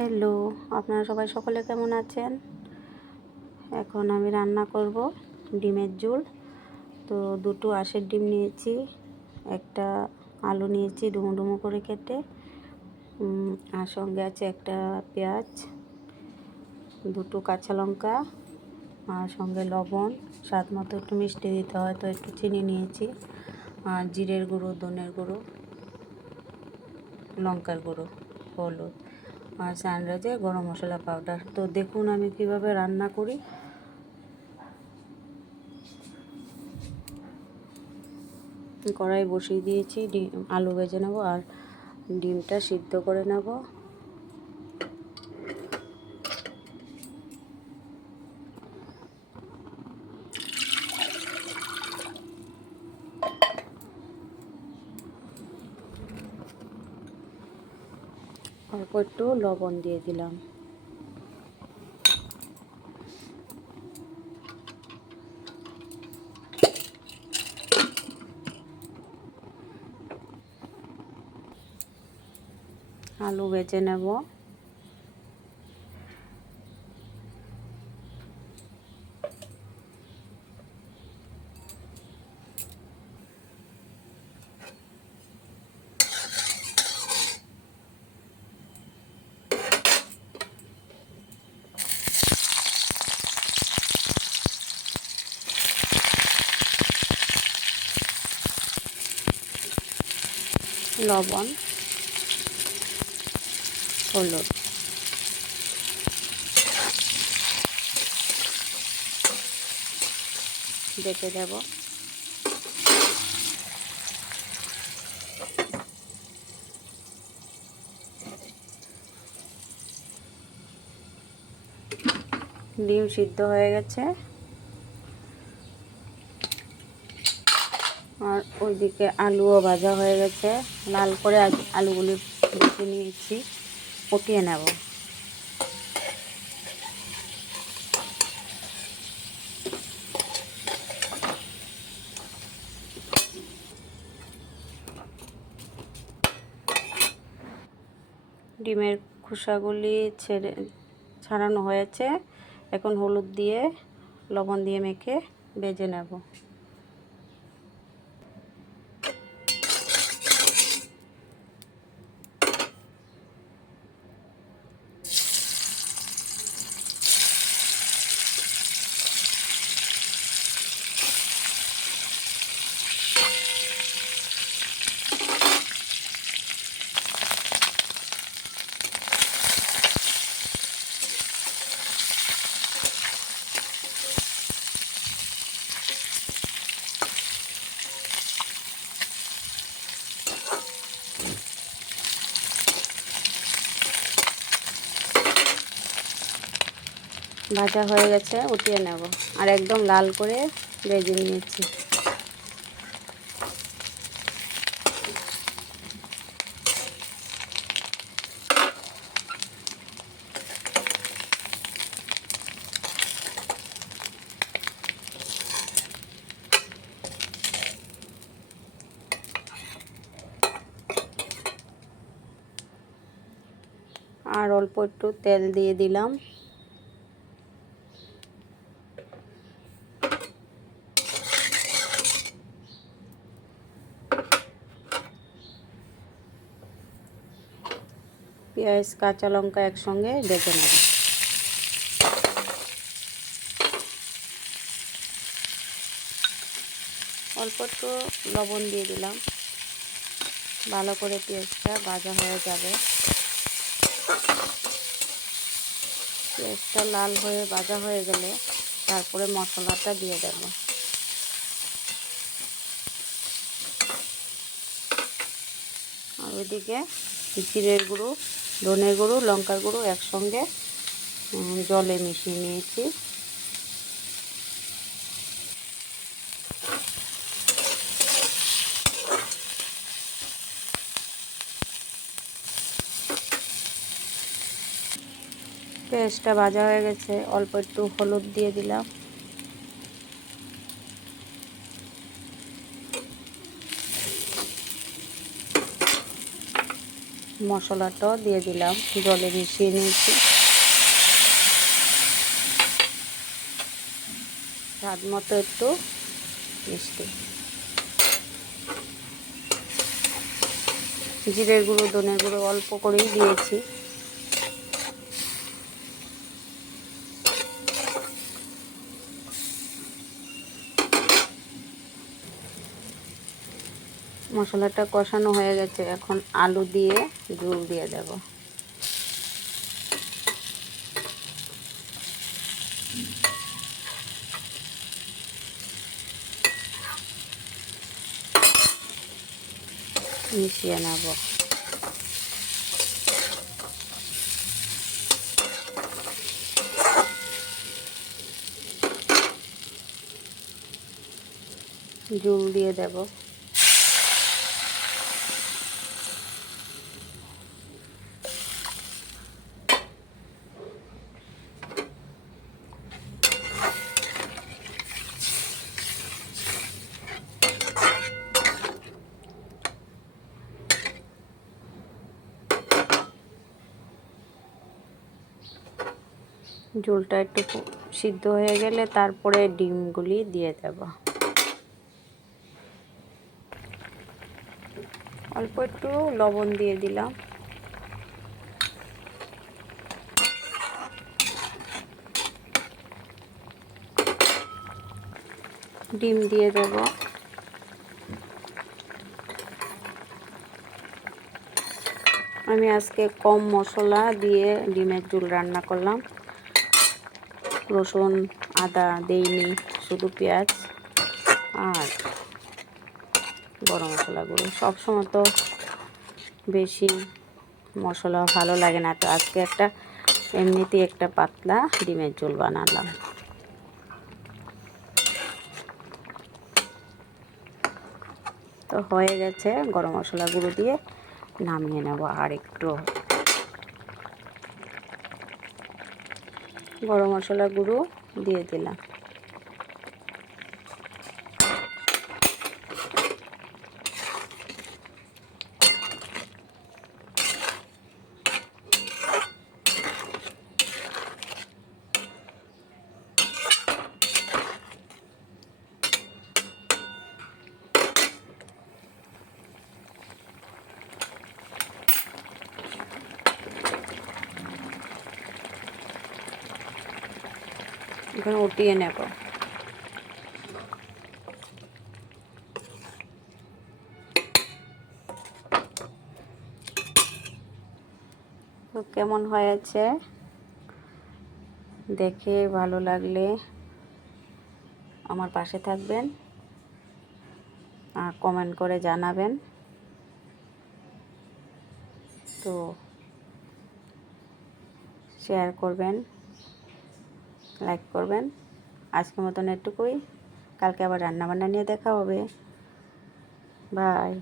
Hello, আপনারা সবাই সকলে কেমন আছেন? এখন আমি রান্না করব ডিমের ঝোল। তো দুটো আঁশের ডিম নিয়েছি, একটা আলু নিয়েছি ডুমো ডুমো করে কেটে, আর সঙ্গে আছে একটা পেঁয়াজ, দুটো কাঁচা লঙ্কা, আর সঙ্গে লবণ, স্বাদ মতো একটু মিষ্টি দিতে হয় তো একটু চিনি নিয়েছি, আর জিরের গুঁড়ো, ধনের গুঁড়ো, লঙ্কার গুঁড়ো, হলুদ, আর সানরাইজের গরম মশলা পাউডার। তো দেখুন আমি কিভাবে রান্না করি। কড়াই বসিয়ে দিয়েছি, আলু ভেজে নেব আর ডিমটা সিদ্ধ করে নেব। অল্প একটু লবণ দিয়ে দিলাম। আলু ভেজে নেব। লবণ, হলুদ, ঢেকে দেব। ডিম সিদ্ধ হয়ে গেছে, আর ওইদিকে আলুও ভাজা হয়ে গেছে। লাল করে আলুগুলি ভেজে নিয়েছি, ফুটিয়ে নেব। ডিমের খোসাগুলি ছাড়ানো হয়েছে। এখন হলুদ দিয়ে লবণ দিয়ে মেখে ভেজে নেব। ভাজা হয়ে গেছে, উঠিয়ে নেব। আর একদম লাল করে ভেজে নিয়েছি। আর অল্প একটু তেল দিয়ে দিলাম। পেঁয়াজ কাঁচা লঙ্কা একসঙ্গে ভেজে নেব। অল্প একটু লবণ দিয়ে দিলাম। ভালো করে পেঁয়াজটা ভাজা হয়ে যাবে। পেঁয়াজটা লাল হয়ে ভাজা হয়ে গেলে তারপরে মশলাটা দিয়ে দেব। আর ওইদিকে জিরের গুঁড়ো, ধনের গুঁড়ো, লঙ্কার গুঁড়ো একসঙ্গে জলে মিশিয়ে নিয়েছি। পেঁয়াজটা ভাজা হয়ে গেছে, অল্প একটু হলুদ দিয়ে দিলাম। মশলাটাও দিয়ে দিলাম, জলে মিশিয়ে নিয়েছি। স্বাদ মতো একটু মিষ্টি, জিরের গুঁড়ো ধনের গুঁড়ো অল্প করেই দিয়েছি। মশলাটা কষানো হয়ে গেছে, এখন আলু দিয়ে ঝোল দিয়ে দেব। মিশিয়ে নেব। ঝোল দিয়ে দেব। ঝোলটা একটু সিদ্ধ হয়ে গেলে তারপরে ডিমগুলি দিয়ে দেব। অল্প একটু লবণ দিয়ে দিলাম। ডিম দিয়ে দেব। আমি আজকে কম মশলা দিয়ে ডিমের ঝোল রান্না করলাম। রসুন আদা দেইনি, শুধু পেঁয়াজ আর গরম মশলা গুঁড়ো। সবসময় তো বেশি মশলা ভালো লাগে না, তো আজকে এমনিতেই একটা পাতলা ডিমের ঝোল বানালাম। তো হয়ে গেছে, গরম মশলা গুঁড়ো দিয়ে নামিয়ে নেব। আর একটু গরম মশলা গুঁড়ো দিয়ে দিলাম। এখন উঠিয়ে নেব। তো কেমন হয়েছে দেখে ভালো লাগলে আমার পাশে থাকবেন আর কমেন্ট করে জানাবেন। তো শেয়ার করবেন, লাইক করবেন। আজকের মতন এটুকুই, কালকে আবার রান্নাবান্না নিয়ে দেখা হবে। বাই।